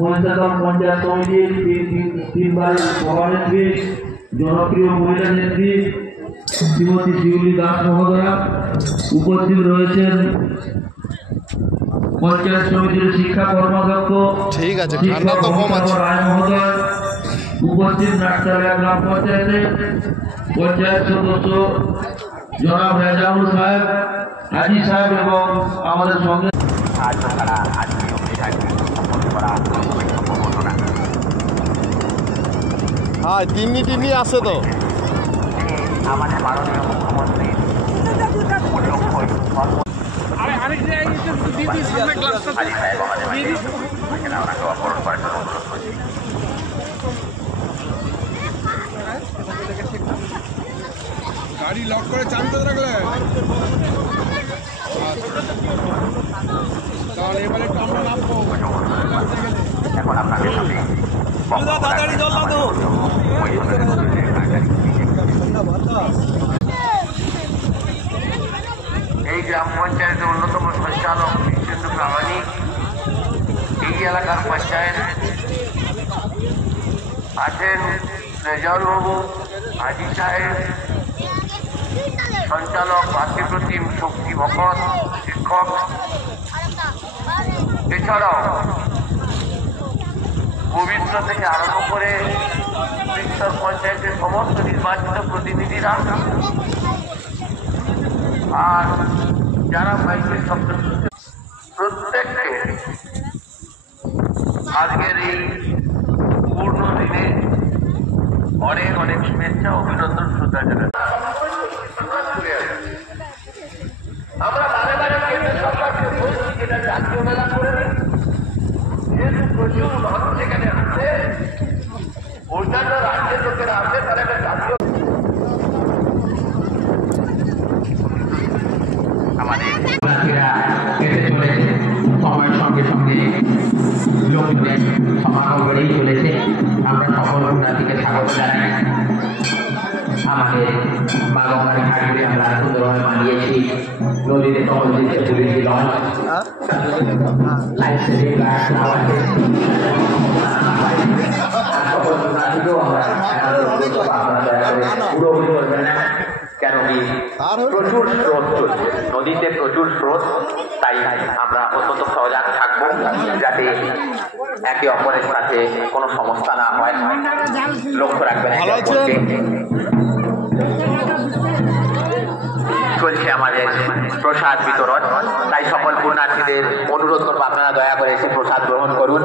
মহিলাদল পঞ্চায়েত সমিতির তিনবারের সভানেত্রী জনপ্রিয় মহিলা নেত্রী শ্রীমতী শিউলি দাস মহোদয়া। উপস্থিত রয়েছেন পঞ্চায়েত সমিতির শিক্ষা কর্মাধ্যক্ষ রায় মহোদয়। উপস্থিত নাট্যালয় গ্রাম পঞ্চায়েতের পঞ্চায়েত সদস্য জনাব রেজাউল সাহেব, হাজি সাহেব এবং আমাদের সঙ্গে হ্যাঁ তিন্নি আছে তো আমাদের মাননীয় মুখ্যমন্ত্রী গাড়ি লক করে চাবি তো রাখলে তাহলে এবারে একটু আমরা নামবো এখন আপনাদের সাথে এই গ্রাম পঞ্চায়েতের অন্যতম সঞ্চালক বিশ্বজিৎ প্রামাণিক, এই এলাকার পঞ্চায়েত আছেন রেজাউল বাবু, হাজি সাহেব, সঞ্চালক ভাতৃপ্রতিম শক্তি ভকত, শিক্ষক, এছাড়াও পবিত্র থেকে আরম্ভ করে বিস্তর পঞ্চায়েতের সমস্ত নির্বাচিত প্রতিনিধিরা আর যারা বাইকের শব্দ প্রত্যেককে আজকের এই পূর্ণ দিনে অনেক অনেক শুভেচ্ছা, অভিনন্দন, শ্রদ্ধা জানাই। আমরা বারে বারে কেন্দ্র সরকারকে বলছি যেটা জাতীয় মেলা করে দিন, যেহেতু প্রচুর মানুষ এখানে আসে, অন্যান্য রাজ্যের লোকেরা আসে, তারা একটা জাতীয় আমাদের কেটে চলেছে সময়ের সঙ্গে সঙ্গে লোকজনের সমাগম বেড়েই চলেছে। আমরা সকল পুণ্যার্থীকে স্বাগত জানাই। আমাদের মা গঙ্গার ঘাটে আমরা সুন্দরভাবে মানিয়েছি। নদীতে সকল দিকে তুলেছি লঞ্চ, লাইফ সেভিং গার্ড আমাদের সকল পুণ্যার্থীকেও আমরা পুরোপুরি করবেন না, কেন কি প্রচুর স্রোত চলছে, নদীতে প্রচুর স্রোত, তাই আমরা অত্যন্ত সজাগ থাকবো যাতে একে অপরের সাথে কোনো সমস্যা না হয়, লক্ষ্য রাখবেন। চলছে আমাদের প্রসাদ বিতরণ, তাই সকল পুণ্যার্থীদের অনুরোধ করবো আপনারা দয়া করে এসে প্রসাদ গ্রহণ করুন।